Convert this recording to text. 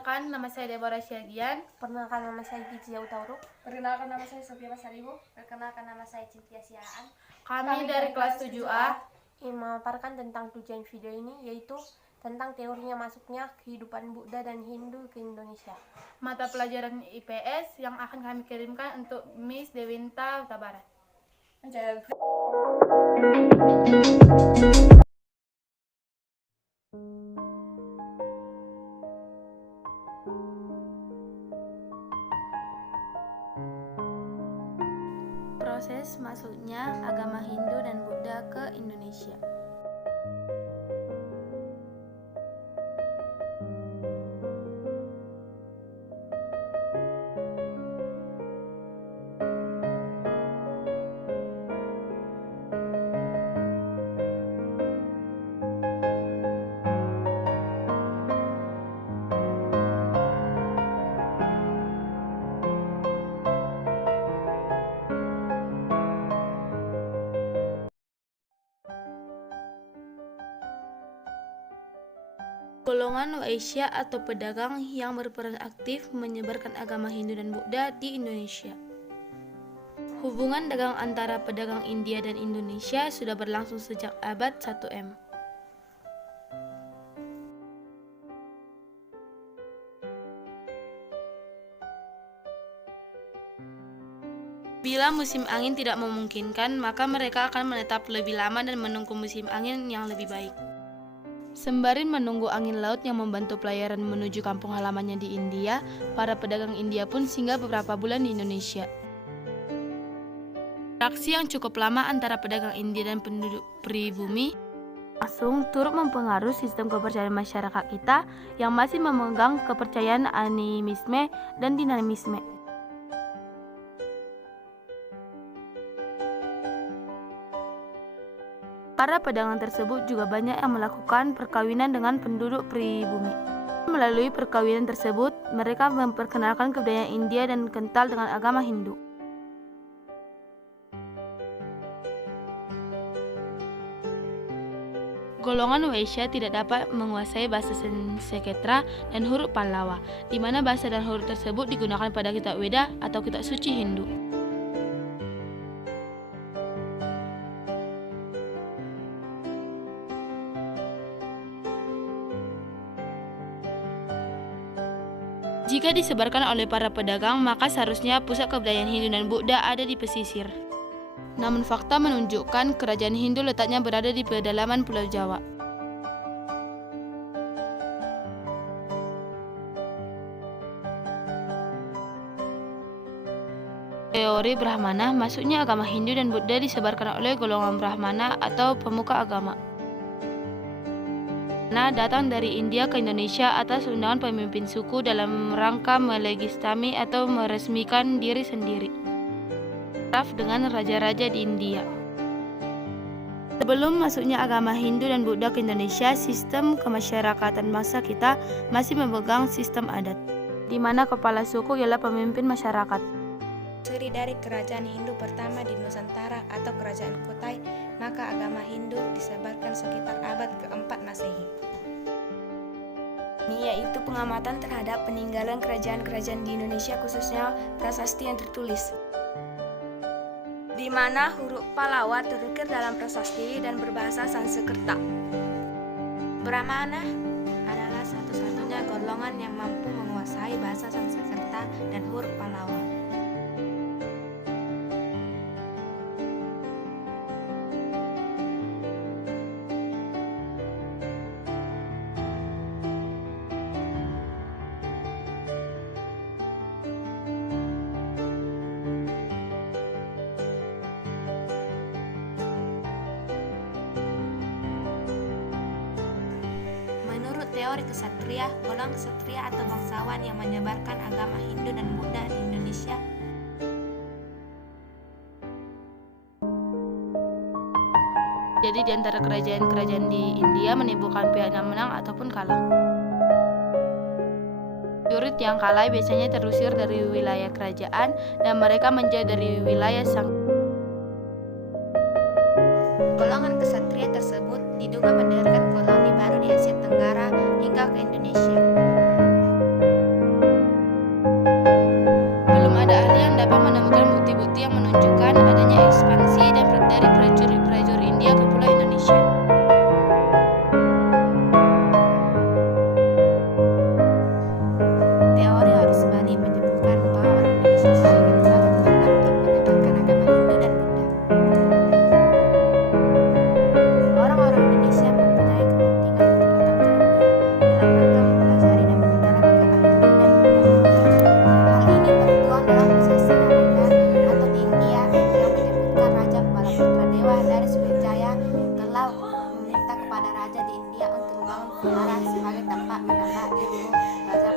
Perkenalkan, nama saya Deborah Syagian. Perkenalkan, nama saya Gigi Utauruk. Perkenalkan, nama saya Sofia Pasaribu. Perkenalkan, nama saya Cynthia Siaan. Kami dari kelas 7A Ingin memaparkan tentang tujuan video ini, yaitu tentang teorinya masuknya kehidupan Buddha dan Hindu ke Indonesia. mata pelajaran IPS yang akan kami kirimkan untuk Miss Dewinta Huta Barat. Proses masuknya agama Hindu dan Buddha ke Indonesia. Golongan Waisya atau pedagang yang berperan aktif menyebarkan agama Hindu dan Buddha di Indonesia. Hubungan dagang antara pedagang India dan Indonesia sudah berlangsung sejak abad 1 M. Bila musim angin tidak memungkinkan, maka mereka akan menetap lebih lama dan menunggu musim angin yang lebih baik. Sembari menunggu angin laut yang membantu pelayaran menuju kampung halamannya di India, para pedagang India pun singgah beberapa bulan di Indonesia. Interaksi yang cukup lama antara pedagang India dan penduduk pribumi langsung turut mempengaruhi sistem kepercayaan masyarakat kita yang masih memegang kepercayaan animisme dan dinamisme. Para pedagang tersebut juga banyak yang melakukan perkawinan dengan penduduk pribumi. Melalui perkawinan tersebut, mereka memperkenalkan kebudayaan India dan kental dengan agama Hindu. Golongan Waisya tidak dapat menguasai bahasa Sanskerta dan huruf Pallawa, di mana bahasa dan huruf tersebut digunakan pada kitab Weda atau kitab suci Hindu. Jika disebarkan oleh para pedagang, maka seharusnya pusat kebudayaan Hindu dan Buddha ada di pesisir. Namun fakta menunjukkan kerajaan Hindu letaknya berada di pedalaman Pulau Jawa. Teori Brahmana, masuknya agama Hindu dan Buddha disebarkan oleh golongan Brahmana atau pemuka agama. Datang dari India ke Indonesia atas undangan pemimpin suku dalam rangka melegitimi atau meresmikan diri sendiri. Dengan raja-raja di India. Sebelum masuknya agama Hindu dan Buddha ke Indonesia, sistem kemasyarakatan bangsa kita masih memegang sistem adat, di mana kepala suku ialah pemimpin masyarakat. Seri dari kerajaan Hindu pertama di Nusantara atau kerajaan Kutai, maka agama Hindu disebarkan sekitar abad ke-4 Masehi. Ini yaitu pengamatan terhadap peninggalan kerajaan-kerajaan di Indonesia, khususnya prasasti yang tertulis, di mana huruf Pallawa terukir dalam prasasti dan berbahasa Sanskerta. Brahmana adalah satu-satunya golongan yang mampu menguasai bahasa Sanskerta dan huruf Pallawa. Teori kesatria, golongan kesatria atau bangsawan yang menyebarkan agama Hindu dan Buddha di Indonesia. Jadi di antara kerajaan-kerajaan di India menimbulkan pihak yang menang ataupun kalah. Prajurit yang kalah biasanya terusir dari wilayah kerajaan dan mereka menjauh dari wilayah sang. Golongan kesatria tersebut diduga mendirikan koloni baru di Asia Tenggara hingga ke Indonesia. dapat menemukan bukti-bukti yang menunjukkan adanya ekspansi dari prajurit-prajurit India ke Pulau Indonesia. Teori Horus Bali menyebutkan bahwa orang Indonesia sangat aktif menyebarkan agama Hindu dan Buddha. Orang-orang Indonesia mempunyai kepentingan untuk datang ke India dalam rangka mempelajari dan mendalam agama Hindu dan Buddha. Hal ini tertuang dalam prasasti Nalanda atau di India yang menyebutkan Raja Balaputra Dewa dari Sriwijaya telah meminta kepada raja di India untuk membangun vihara sebagai tempat menambah ilmu Raja